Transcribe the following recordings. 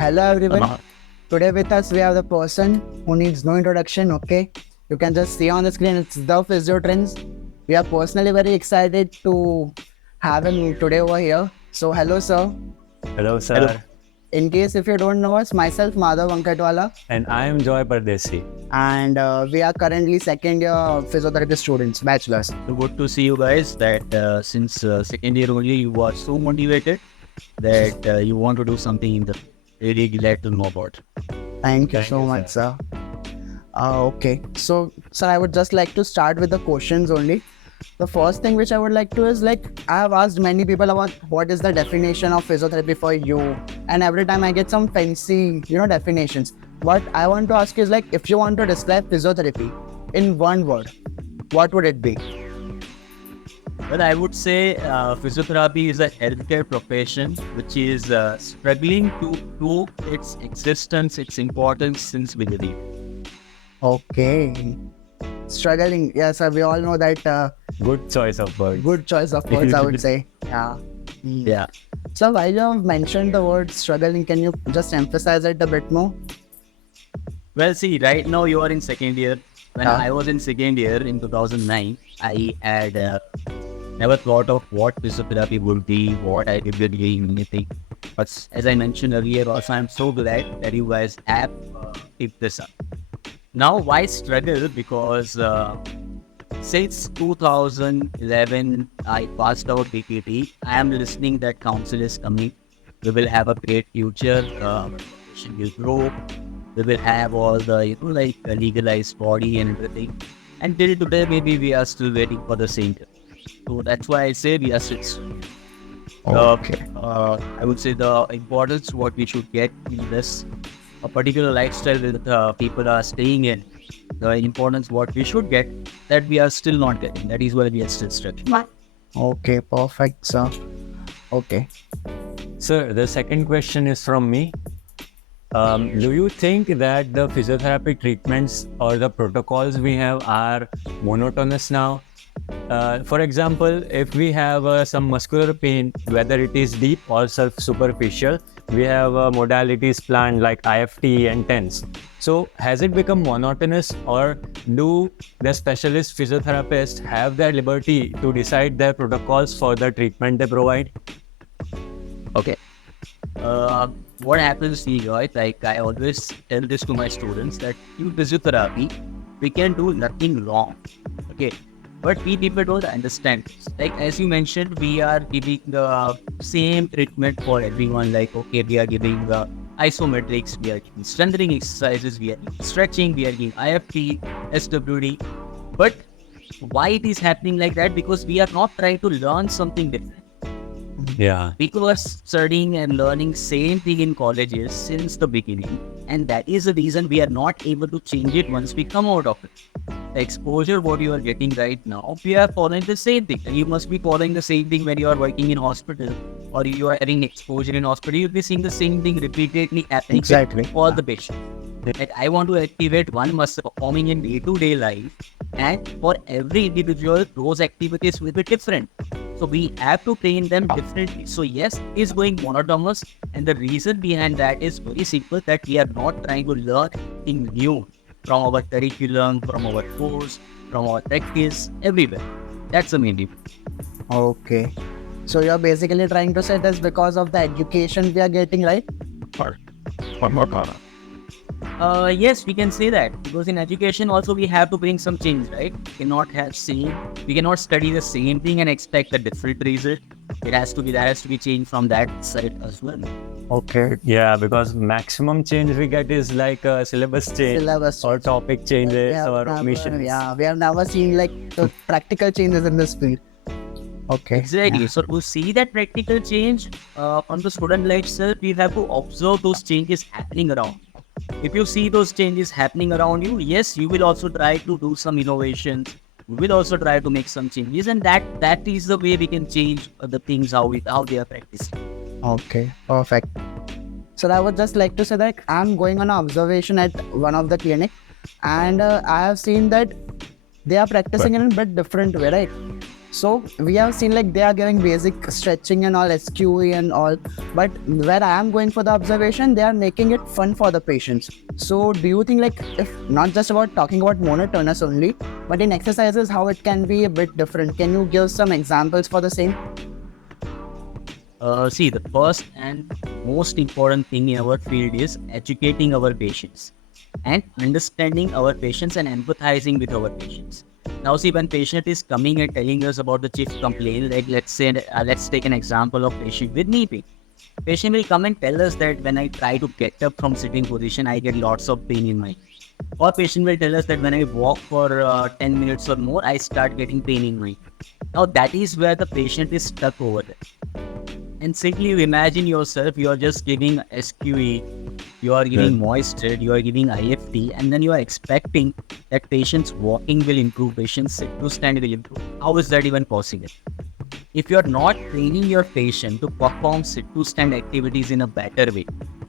Hello everyone. Today with us we have the person who needs no introduction. Okay, you can just see on the screen. It's the Physiotrendz. We are personally very excited to have him today over here. So hello sir. Hello, sir. In case if you don't know us, myself Madhav Ankatwala, And I am Joy Pardesi. and we are currently second year physiotherapy students, bachelors. So good to see you guys that since second year only you are so motivated that you want to do something in the really glad to know about. Thank you Thank so you, much, sir. Okay, so sir, I would just like to start with the questions only. The first thing which I would like to is I have asked many people about what is the definition of physiotherapy for you, and every time I get some fancy, definitions. What I want to ask is if you want to describe physiotherapy in one word, what would it be? Well, I would say physiotherapy is a healthcare profession which is struggling to prove its existence, its importance since beginning. Okay, struggling. Yes, sir. We all know that. Good choice of words. Good choice of words, I would say. Yeah. Yeah. So while you have mentioned the word struggling, can you just emphasize it a bit more? Well, see, right now you are in second year. When I was in second year in 2009, I had never thought of what physiotherapy would be, what I would be doing, anything. But as I mentioned earlier, also I'm so glad that you guys have picked this up. Now, why struggle? Because since 2011, I passed out DPT. I am listening that council is coming. We will have a great future. Profession will grow. We will have all the a legalized body and everything. And till today, maybe we are still waiting for the same. So that's why I say we are still. Okay. I would say the importance what we should get in this a particular lifestyle that people are staying in. The importance what we should get that we are still not getting. That is why we are still struggling. Okay, perfect, sir. Okay. Sir, the second question is from me. Do you think that the physiotherapy treatments or the protocols we have are monotonous now? For example, if we have some muscular pain, whether it is deep or superficial, we have modalities planned like IFT and TENS. So has it become monotonous, or do the specialist physiotherapists have their liberty to decide their protocols for the treatment they provide? Okay. What happens here, right? Like I always tell this to my students that in physiotherapy, we can do nothing wrong. Okay. But we people don't understand this. Like as you mentioned, we are giving the same treatment for everyone. Like, okay, we are giving the isometrics, we are giving strengthening exercises, we are giving stretching, we are giving IFT, SWD. But why it is happening like that? Because we are not trying to learn something different. Yeah. People are studying and learning same thing in colleges since the beginning, and that is the reason we are not able to change it once we come out of it. The exposure what you are getting right now, we are following the same thing, and you must be following the same thing when you are working in hospital or you are having exposure in hospital. You'll be seeing the same thing repeatedly happening for the patient. Like I want to activate one muscle performing in day-to-day life, and for every individual, those activities will be different. So we have to train them differently. So yes, it's going monotonous, and the reason behind that is very simple, that we are not trying to learn anything new from our curriculum, from our course, from our practice, everywhere. That's the main difference. Okay. So you're basically trying to say this because of the education we are getting, right? Yes, we can say that, because in education also we have to bring some change, right? We cannot study the same thing and expect a different result. There has to be change from that side as well. Okay. Yeah, because maximum change we get is like a syllabus change Syllabus or topic changes or omissions. Yeah, we have never seen the practical changes in this field. Okay. Exactly. So to see that practical change on the student life itself, we have to observe those changes happening around. If you see those changes happening around you, yes, you will also try to do some innovations. We will also try to make some changes, and that is the way we can change the things how they are practiced. Okay, perfect. So I would just like to say that I'm going on an observation at one of the clinic, and I have seen that they are practicing in a bit different way, right? So we have seen like they are giving basic stretching and all, SQE and all, but where I am going for the observation, they are making it fun for the patients. So do you think like if not just about talking about monotonous only, but in exercises how it can be a bit different? Can you give some examples for the same? See, the first and most important thing in our field is educating our patients and understanding our patients and empathizing with our patients. Now, see, when patient is coming and telling us about the chief complaint, like let's say, let's take an example of patient with knee pain. Patient will come and tell us that when I try to get up from sitting position, I get lots of pain in my knee. Or patient will tell us that when I walk for 10 minutes or more, I start getting pain in my knee. Now, that is where the patient is stuck over there. And simply you imagine yourself, you are just giving SQE, you are giving moisture, you are giving IFT, and then you are expecting that patient's walking will improve, patient's sit to stand will improve. How is that even possible? If you are not training your patient to perform sit to stand activities in a better way,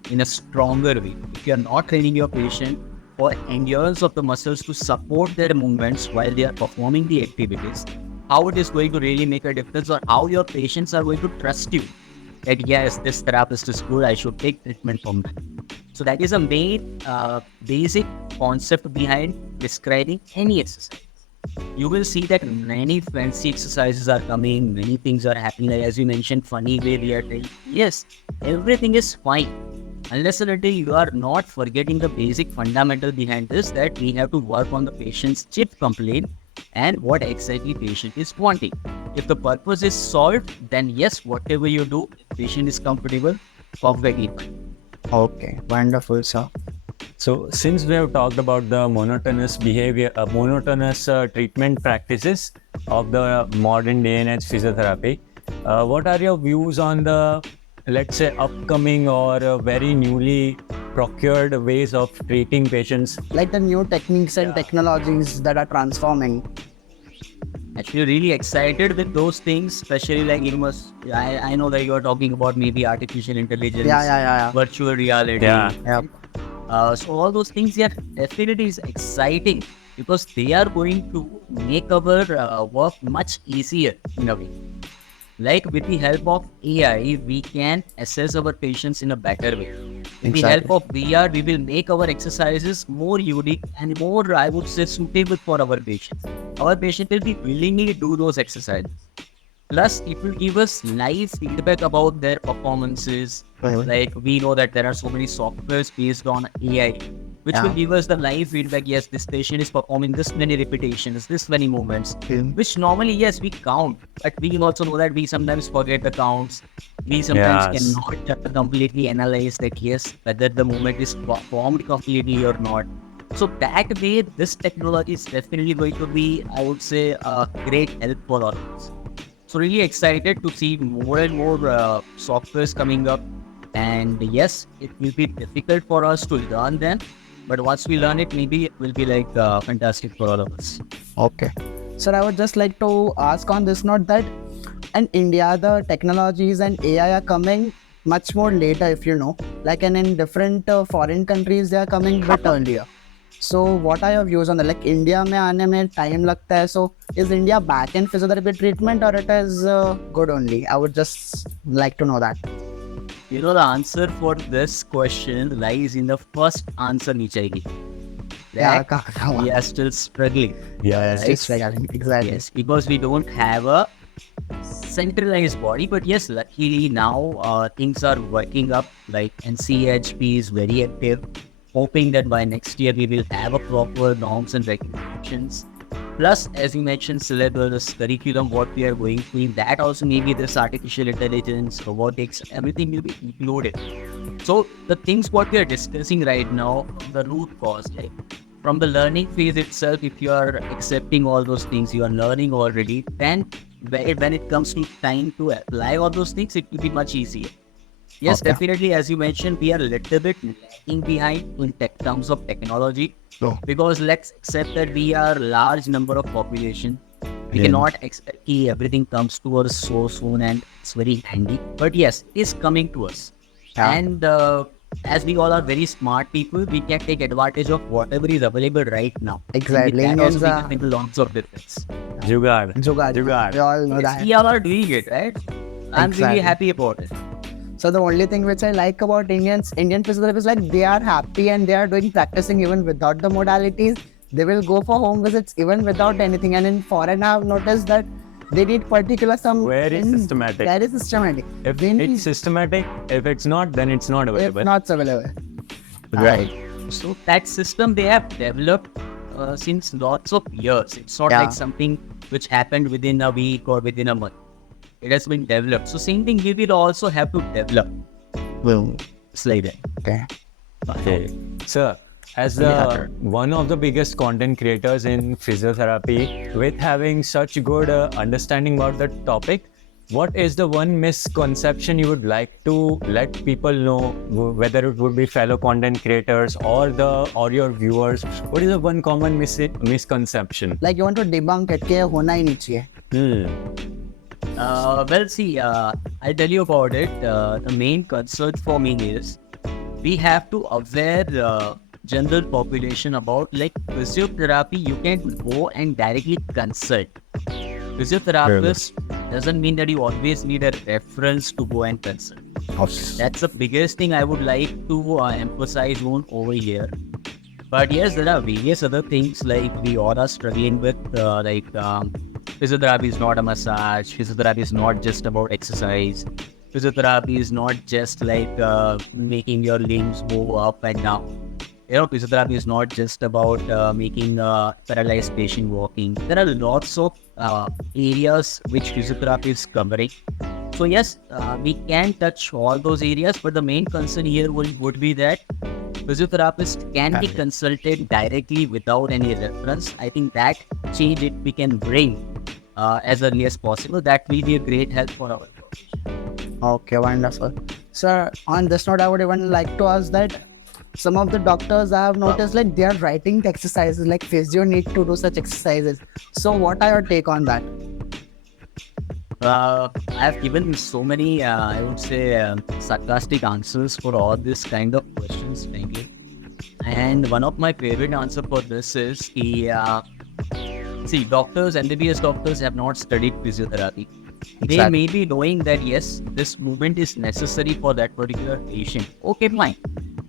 in a stronger way, if you are not training your patient for endurance of the muscles to support their movements while they are performing the activities, how it is going to really make a difference, or how your patients are going to trust you that yes, this therapist is good, I should take treatment from them. So that is a main basic concept behind describing any exercise. You will see that many fancy exercises are coming, many things are happening. Like as you mentioned, funny way we are saying, yes, everything is fine. Unless and until you are not forgetting the basic fundamental behind this, that we have to work on the patient's chief complaint and what exactly patient is wanting. If the purpose is solved, then yes, whatever you do, if patient is comfortable, perfectly fine. Okay, wonderful, sir. So, since we have talked about the monotonous behavior, monotonous treatment practices of the modern day and age physiotherapy, what are your views on the, let's say, upcoming or very newly procured ways of treating patients? Like the new techniques and technologies that are transforming. Actually, really excited with those things, especially like you must. I know that you are talking about maybe artificial intelligence, Yeah. virtual reality. Yeah. Yep. So all those things, yeah, definitely is exciting because they are going to make our work much easier in a way. Like with the help of AI, we can assess our patients in a better way. With the help of VR, we will make our exercises more unique and more, I would say, suitable for our patients. Our patient will be willingly do those exercises. Plus, it will give us live feedback about their performances. Like we know that there are so many softwares based on AI, which will give us the live feedback. Yes, this patient is performing this many repetitions, this many movements, which normally, yes, we count. But we also know that we sometimes forget the counts. We sometimes Yes. cannot completely analyze that, yes, whether the movement is performed completely or not. So that way, this technology is definitely going to be, I would say, a great help for all of us. So really excited to see more and more softwares coming up. And yes, it will be difficult for us to learn them. But once we learn it, maybe it will be like fantastic for all of us. Okay. Sir, I would just like to ask on this note that in India, the technologies and AI are coming much more later, if you know. Like, and in different foreign countries, they are coming bit earlier. So, what are your views on that? Like, India में आने में time लगता है. So, is India back in physiotherapy treatment or it is good only? I would just like to know that. You know, the answer for this question lies in the first answer Nichai. Yeah, We are still struggling. Yes. it's like exactly. Yes, because we don't have a centralized body. But yes, luckily now things are working up. Like NCHP is very active, hoping that by next year we will have a proper norms and regulations. Plus, as you mentioned, syllabus, curriculum, what we are going through, that also maybe this artificial intelligence, robotics, everything will be included. So the things what we are discussing right now, the root cause, like from the learning phase itself, if you are accepting all those things, you are learning already, then when it comes to time to apply all those things, it will be much easier. Yes, Okay. definitely. As you mentioned, we are a little bit lagging behind in terms of technology. Because let's accept that we are large number of population. We cannot expect that everything comes to us so soon and it's very handy. But yes, it is coming to us. Yeah. And as we all are very smart people, we can take advantage of whatever is available right now. Exactly. And with that also we Indians can make lots of difference. Jugaad. Jugaad. Jugaad. We all know Yes, that. we all are doing it, right? I'm really Exactly. happy about it. So the only thing which I like about Indian physiotherapists, like they are happy and they are doing practicing even without the modalities. They will go for home visits even without anything. And in foreign, I have noticed that they need particular some Very systematic. Very systematic. If They need- it's systematic, if it's not, then it's not if available. not available. Right. So that system they have developed since lots of years. It's not Yeah. like something which happened within a week or within a month. It has been developed. So same thing we will also have to develop. Well, It's like that. okay. Okay. Sir, as one of the biggest content creators in physiotherapy, with having such good understanding about the topic, what is the one misconception you would like to let people know, whether it would be fellow content creators or your viewers? What is the one common misconception? Like you want to debunk it, कि होना ही नहीं चाहिए. Well, see, I'll tell you about it. The main concern for me is we have to aware general population about like physiotherapy. You can go and directly consult. Physiotherapist doesn't mean that you always need a reference to go and consult. That's the biggest thing I would like to emphasize on over here. But yes, there are various other things like we all are struggling with, physiotherapy is not a massage. Physiotherapy is not just about exercise. Physiotherapy is not just like making your limbs move up and down. Physiotherapy is not just about making a paralyzed patient walking. There are lots of areas which physiotherapy is covering. So yes, we can touch all those areas, but the main concern here would be that physiotherapist can be consulted directly without any reference. I think that change we can bring as early as possible. That will be a great help for our profession. Okay, wonderful. Sir, on this note, I would even like to ask that some of the doctors I have noticed like they are writing the exercises, like physio need to do such exercises. So what are your take on that? I have given so many, I would say, sarcastic answers for all this kind of questions, frankly. And one of my favorite answer for this is, see, MBBS doctors have not studied physiotherapy. They may be knowing that, yes, this movement is necessary for that particular patient. Okay, fine.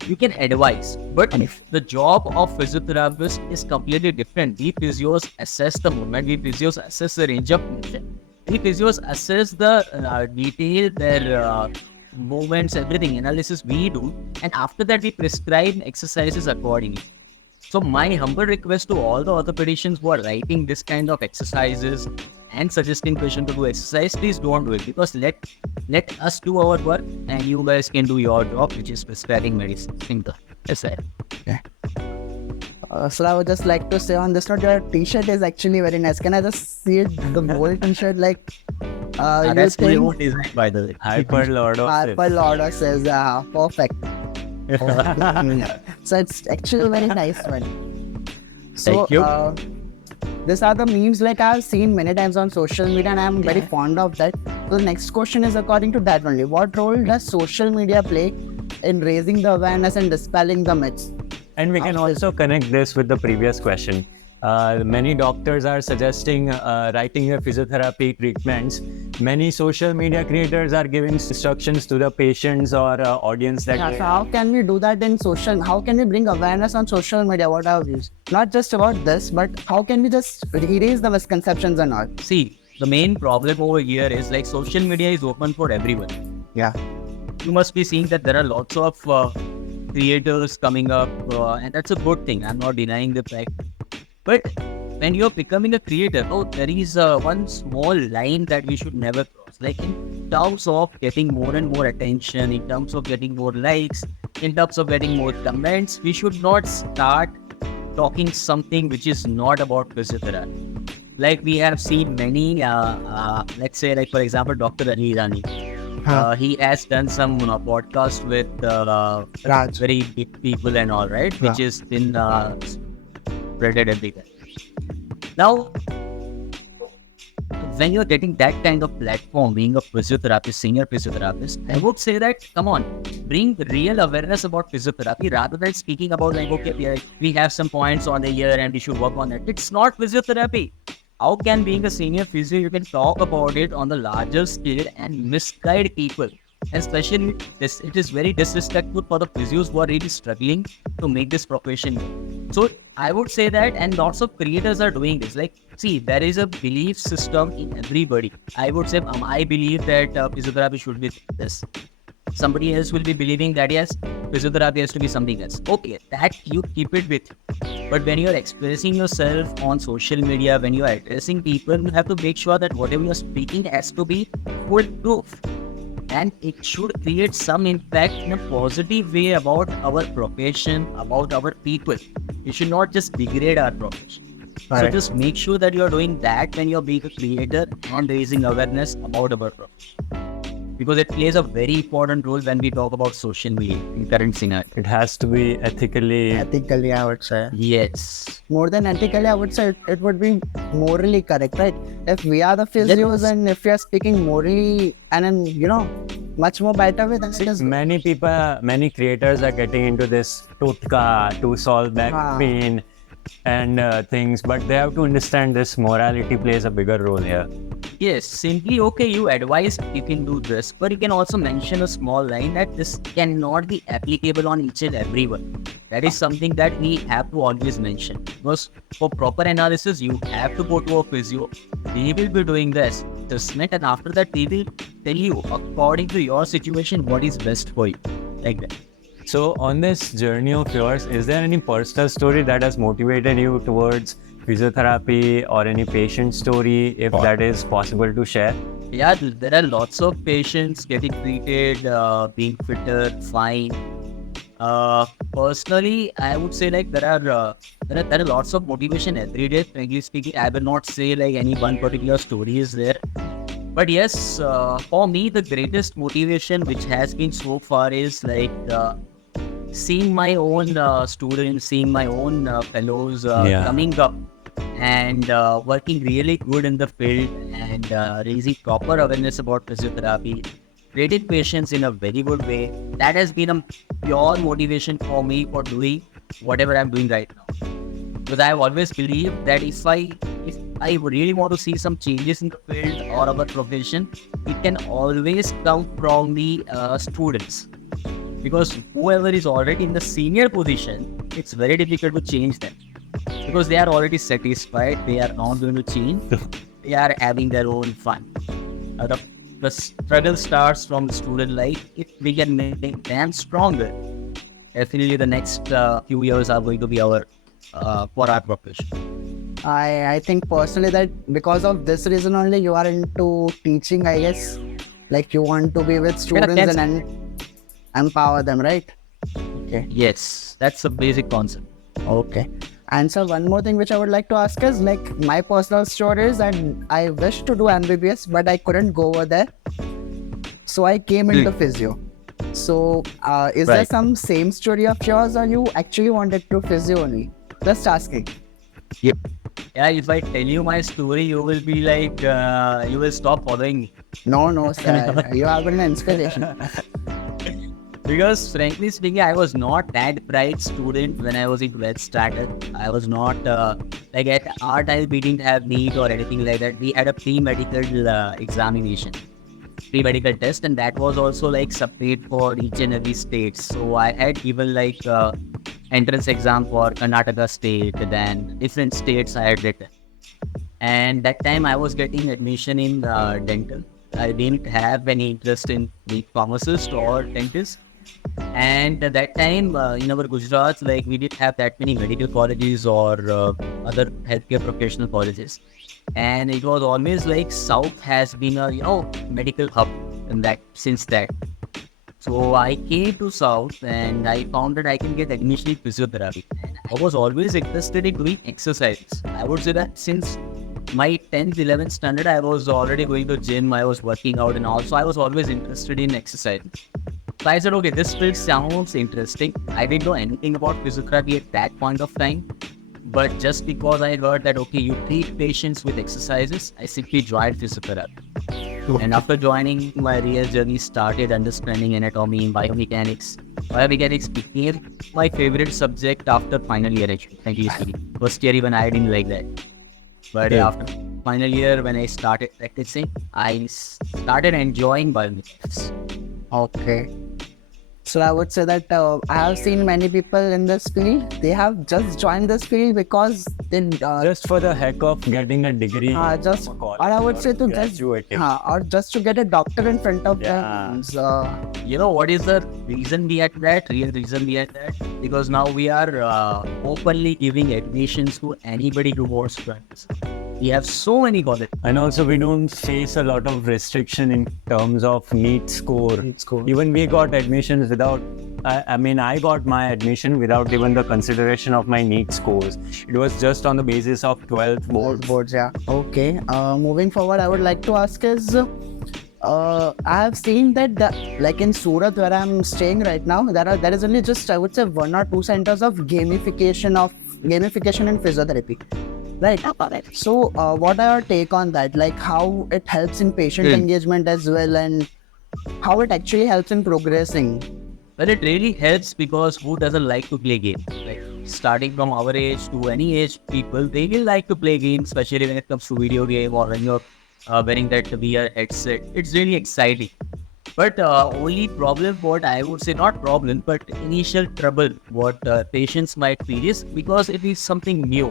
You can advise. But the job of physiotherapist is completely different. We physios assess the movement. We physios assess the range of motion. We physios assess the detail, their movements, everything, analysis we do. And after that, we prescribe exercises accordingly. So my humble request to all the orthopedicians who are writing this kind of exercises and suggesting patient to do exercise, please don't do it, because let us do our work and you guys can do your job, which is prescribing medicine. Simple. That's it. Okay. So I would just like to say on this note, your t-shirt is actually very nice. Can I just see it, the whole t-shirt, like you That's my think own design, by the way. Hyper Lord of Harper Lordo says, perfect. So it's actually a very nice one. So, Thank you. These are the memes like I've seen many times on social media and I'm very fond of that. So the next question is according to that only. What role does social media play in raising the awareness and dispelling the myths? And we can also connect this with the previous question. Many doctors are suggesting writing your physiotherapy treatments. Many social media creators are giving instructions to the patients or audience that So how can we do that in social? How can we bring awareness on social media? What are views? Not just about this, but how can we just erase the misconceptions and all? See, the main problem over here is like social media is open for everyone. Yeah. You must be seeing that there are lots of creators coming up, and that's a good thing. I'm not denying the fact. But when you're becoming a creator, there is one small line that we should never cross. Like in terms of getting more and more attention, in terms of getting more likes, in terms of getting more comments, we should not start talking something which is not about physiotherapy. Like we have seen many, let's say, like for example, Dr. Ali Rani. He has done some podcast with Raj. very big people and all, right? Which is been spreaded everywhere. Now, when you're getting that kind of platform, being a physiotherapist, senior physiotherapist, I would say that, come on, bring real awareness about physiotherapy rather than speaking about like, okay, we have some points on the year and we should work on it. It's not physiotherapy. How can being a senior physio, you can talk about it on the larger scale and misguide people? And especially this, it is very disrespectful for the physios who are really struggling to make this profession. So I would say that, and lots of creators are doing this. Like, see, there is a belief system in everybody. I would say, I believe that physiotherapy should be this. Somebody else will be believing that yes, physiotherapy has to be something else. Okay, that you keep it with. But when you're expressing yourself on social media, when you're addressing people, you have to make sure that whatever you're speaking has to be foolproof. And it should create some impact in a positive way about our profession, about our people. It should not just degrade our profession. So just make sure that you're doing that when you're being a creator and raising awareness about our profession. Because it plays a very important role when we talk about social media in current scenario. It has to be ethically. Ethically, I would say. Yes. More than ethically, I would say it would be morally correct, right? If we are the physios and if we are speaking morally and in, much more better way, then it is. Many people, many creators are getting into this totka to solve back pain and things, but they have to understand this morality plays a bigger role here. Yes, simply, okay, you advise you can do this, but you can also mention a small line that this cannot be applicable on each and everyone. That is something that we have to always mention. Because for proper analysis, you have to go to a physio. They will be doing this assessment, and after that, they will tell you, according to your situation, what is best for you. Like that. So on this journey of yours, is there any personal story that has motivated you towards physiotherapy or any patient story, if that is possible to share? Yeah, there are lots of patients getting treated, being fitter, fine. Personally, I would say like there are lots of motivation every day. Frankly speaking, I will not say like any one particular story is there. But yes, for me, the greatest motivation which has been so far is like seeing my own students, seeing my own fellows coming up and working really good in the field and raising proper awareness about physiotherapy, treating patients in a very good way. That has been a pure motivation for me for doing whatever I'm doing right now. Because I have always believed that if I really want to see some changes in the field or our profession, it can always come from the students. Because whoever is already in the senior position, it's very difficult to change them. Because they are already satisfied, they are not going to change, they are having their own fun. The struggle starts from the student life. If we can make them stronger, definitely the next few years are going to be our for our profession. I think personally that because of this reason only you are into teaching, I guess. Like you want to be with students and empower them, right? Okay. Yes, that's a basic concept. Okay. And so one more thing which I would like to ask is like my personal story is that I wish to do MBBS but I couldn't go over there. So I came into physio. So is there some same story of yours or you actually wanted to physio only? Just asking. Yep. Yeah, if I tell you my story, you will be like, you will stop following me. No, sir. You have been an inspiration. Because frankly speaking, I was not that bright student when I was in 12th standard. I was not, like at our time we didn't have NEET or anything like that. We had a pre-medical examination, pre-medical test, and that was also like separate for each and every state. So I had given like entrance exam for Karnataka state, then different states I had written. And that time I was getting admission in dental. I didn't have any interest in being pharmacist or dentist. And at that time in our Gujarat, like we didn't have that many medical colleges or other healthcare professional colleges. And it was always like South has been a medical hub in that since that. So I came to South and I found that I can get admission in physiotherapy. And I was always interested in doing exercises. I would say that since my 10th, 11th standard, I was already going to gym, I was working out, and also I was always interested in exercise. So I said, okay, this field sounds interesting. I didn't know anything about physiotherapy at that point of time. But just because I heard that, okay, you treat patients with exercises, I simply joined physiotherapy. And after joining, my real journey started understanding anatomy, biomechanics. Biomechanics became my favorite subject after final year, actually. Thank you, Siri. First year, even I didn't like that. But Yeah. after final year, when I started practicing, I started enjoying biomechanics. Okay. So I would say that I have seen many people in this field. They have just joined this field because they Just for the heck of getting a degree. just, from a or college I would or say to just, graduating. or just to get a doctor in front of Yeah. them. So, You know what is the reason behind that? Real reason behind that? Because now we are openly giving admissions to anybody who wants to practice. We have so many colleges. And also, we don't face a lot of restriction in terms of NEET score. Even we got admissions without. I mean, I got my admission without even the consideration of my NEET scores. It was just on the basis of 12th boards. yeah. Okay. Moving forward, I would like to ask is, I have seen that like in Surat where I'm staying right now, there is only just, I would say, 1 or 2 centers of gamification in physiotherapy. Right. So, what are your take on that? Like how it helps in patient engagement as well, and how it actually helps in progressing? Well, it really helps because who doesn't like to play games? Like starting from our age to any age, people they will like to play games, especially when it comes to video game or when you're wearing that VR headset. It's really exciting. But only problem, what I would say, not problem, but initial trouble, what patients might feel is because it is something new.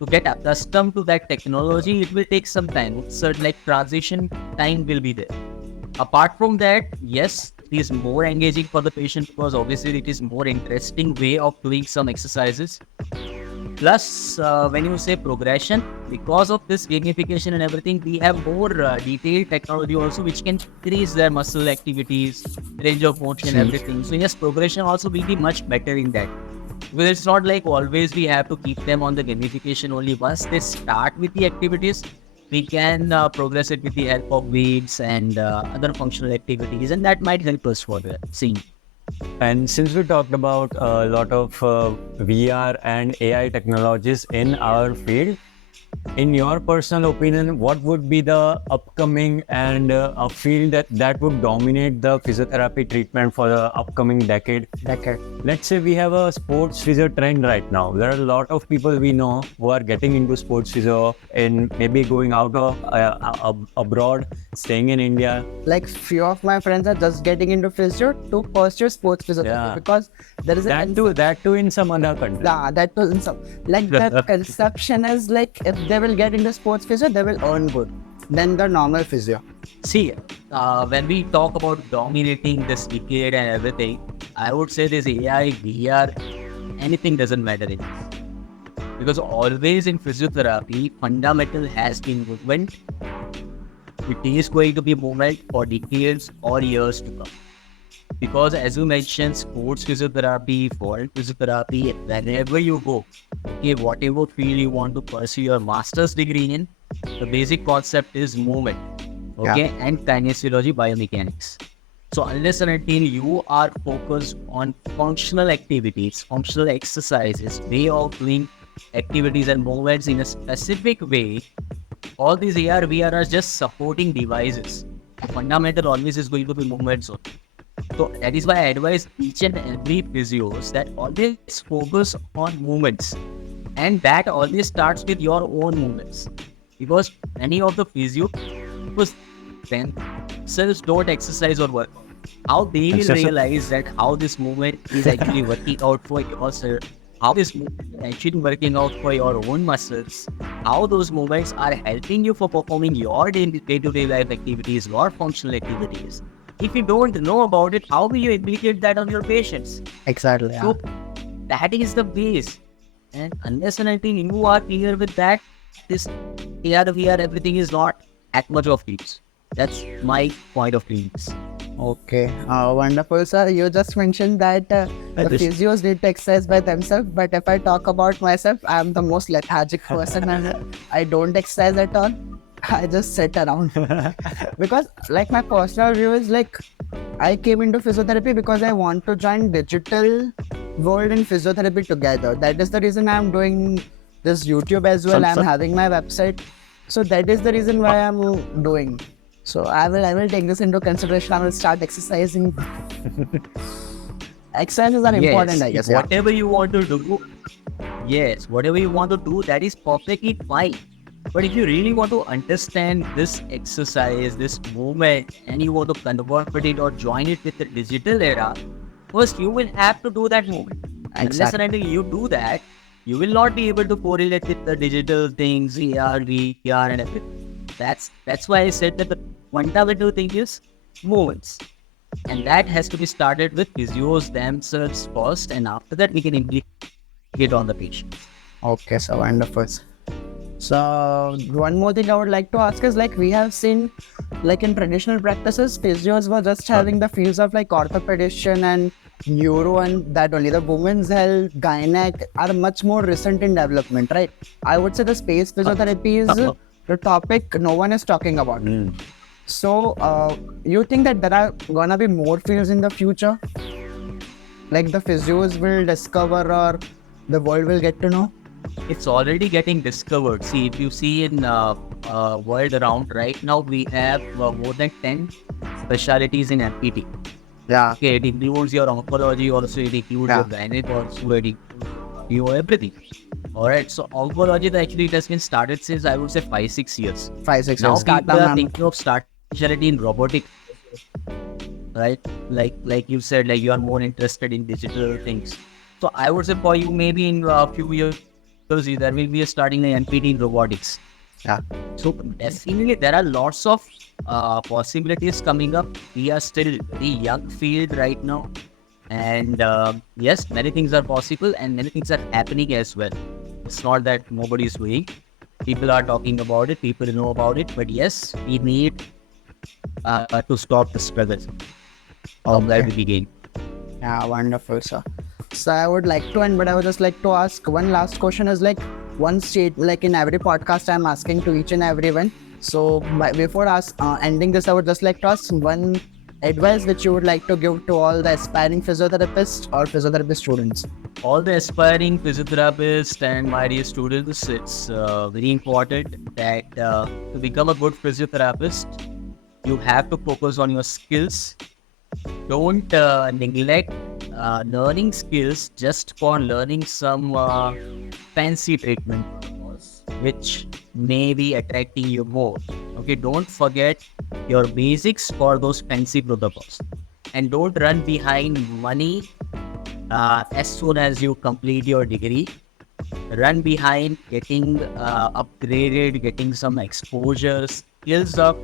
To get accustomed to that technology, it will take some time. So, like transition time will be there. Apart from that, yes, it is more engaging for the patient because obviously it is more interesting way of doing some exercises. Plus, when you say progression, because of this gamification and everything, we have more detailed technology also, which can increase their muscle activities, range of motion, everything. So yes, progression also will be much better in that. Because it's not like always we have to keep them on the gamification only. Once they start with the activities, we can progress it with the help of weights and other functional activities, and that might help us for the seeing. And since we talked about a lot of VR and AI technologies in our field, in your personal opinion, what would be the upcoming and a field that would dominate the physiotherapy treatment for the upcoming decade? Let's say we have a sports physio trend right now. There are a lot of people we know who are getting into sports physio and maybe going out of abroad, staying in India. Like few of my friends are just getting into physio to pursue sports physiotherapy Yeah. because there is That too in some other country. yeah, that was in some, like the conception is like if they will get into sports physio, they will earn good than the normal physio. See, when we talk about dominating this decade and everything, I would say this AI, VR, anything doesn't matter in this. Because always in physiotherapy, fundamental has been movement. It is going to be movement for decades or years to come. Because as you mentioned, sports physiotherapy, foreign physiotherapy, wherever you go, okay, whatever field you want to pursue your master's degree in, the basic concept is movement, okay, and kinesiology, biomechanics. So unless and until you are focused on functional activities, functional exercises, way of doing activities and movements in a specific way, all these AR, VR are just supporting devices. The fundamental always is going to be movements only. So that is why I advise each and every physios that always focus on movements, and that always starts with your own movements. Because many of the physios themselves don't exercise or work. How they will realize that how this movement is actually working out for yourself, how this movement is actually working out for your own muscles, how those movements are helping you for performing your day-to-day life activities, your functional activities. If you don't know about it, how will you implicate that on your patients? Exactly. Yeah. So that is the base. And unless and until you are clear with that, this AR, VR, everything is not that much of use. That's my point of view. Okay, wonderful, sir. You just mentioned that the physios need to exercise by themselves, but if I talk about myself, I am the most lethargic person and I don't exercise at all. I just sit around because, like, my personal view is like I came into physiotherapy because I want to join digital world in physiotherapy together. That is the reason I'm doing this YouTube as well. I'm having my website. So that is the reason why I'm doing. So I will take this into consideration. I will start exercising. Exercises are important, I guess. Whatever you want to do, whatever you want to do, that is perfectly fine. But if you really want to understand this exercise, this movement, and you want to convert it or join it with the digital era, first you will have to do that movement. Unless and until you do that, you will not be able to correlate with the digital things, AR, VR, and everything. That's why I said that the fundamental thing is movements. And that has to be started with physios themselves first, and after that we can implicate on the patient. Okay, so wonderful. So one more thing I would like to ask is, like, we have seen, like, in traditional practices, physios were just having the fields of like orthopedician and neuro, and that only. The women's health, gynec are much more recent in development, right? I would say the space physiotherapy is the topic no one is talking about. So you think that there are gonna be more fields in the future, like the physios will discover or the world will get to know? It's already getting discovered. See, if you see in world around right now, we have more than 10 specialties in MPT. Yeah. Okay, it includes your oncology, also it includes your gynec, also it includes your everything. Alright, so oncology actually it has been started since I would say 5-6 years. 5-6 Now years. people are thinking of starting specialty in robotics, right? Like you said, like you are more interested in digital things. So I would say for you, maybe in a few years, there will be a starting an MPT in robotics. Yeah. So definitely there are lots of possibilities coming up. We are still very young field right now. And yes, many things are possible and many things are happening as well. It's not that nobody is doing. People are talking about it, people know about it. But yes, we need to stop the struggle from where we begin. Yeah, wonderful, sir. So I would like to end, but I would just like to ask one last question is, like, one state, like in every podcast I'm asking to each and everyone. So before ending this, I would just like to ask one advice which you would like to give to all the aspiring physiotherapists or physiotherapy students. All the aspiring physiotherapists and my dear students, it's very important that to become a good physiotherapist, you have to focus on your skills. Don't neglect learning skills just for learning some fancy treatment which may be attracting you more. Okay, don't forget your basics for those fancy protocols, and don't run behind money as soon as you complete your degree. Run behind getting upgraded, getting some exposure, skills up,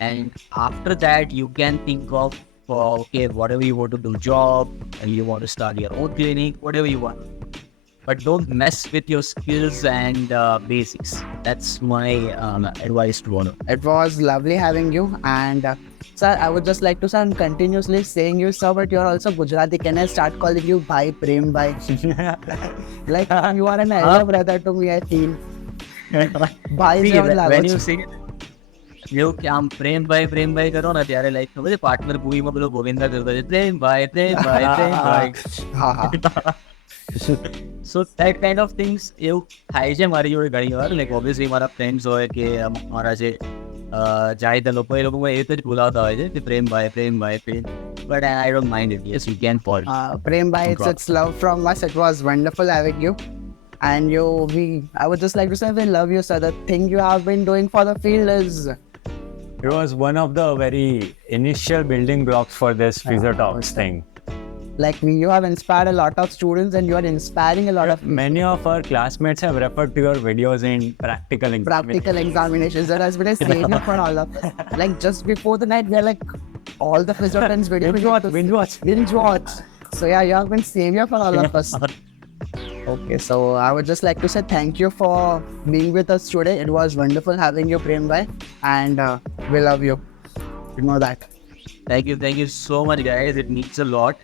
and after that you can think of okay, whatever you want to do, job, and you want to start your own clinic, whatever you want. But don't mess with your skills and basics. That's my advice to all. It was lovely having you, and sir, I would just like to say, I'm continuously saying you sir, but you're also Gujarati. Can I start calling you Bhai, Prem Bhai? Like, you are an elder brother to me, I feel. Bhai See, is your when language. you say એવું કે આમ પ્રેમભાઈ કરો ને ત્યારે like ખબર છે partner મૂવીમાં પેલો ગોવિંદા કરતો છે પ્રેમભાઈ હા હા. સો that kind of things એવું થાય છે મારી જોડે ઘણી વાર. લાઈક ઓબ્વિયસલી મારા ફ્રેન્ડ્સ હોય કે મારા જે જાણીતા લોકો, એ લોકો એ રીતે જ બોલાવતા હોય છે કે પ્રેમ. But I don't mind it. Yes, you can call. Prem Bhai, it's love from us. It was wonderful having you. And I would just like to say we love you, sir. The thing you have been doing for the field is... It was one of the very initial building blocks for this PhysioTalks thing. Like, you have inspired a lot of students and you are inspiring a lot of... Many of our classmates have referred to your videos in practical examinations. That has been a savior for all of us. Like, just before the night, we are like, all the Physiotrendz videos. Binge watch. So yeah, you have been savior for all of us. Okay, so I would just like to say thank you for being with us today. It was wonderful having you, Prem Bhai, and we love you. You know that. Thank you so much, guys. It means a lot,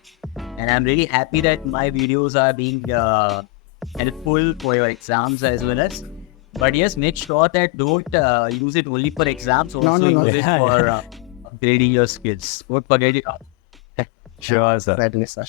and I'm really happy that my videos are being helpful for your exams as well as. But yes, make sure that don't use it only for exams. Also use it for upgrading your skills. Don't forget it. Sure, sir. Certainly, sir.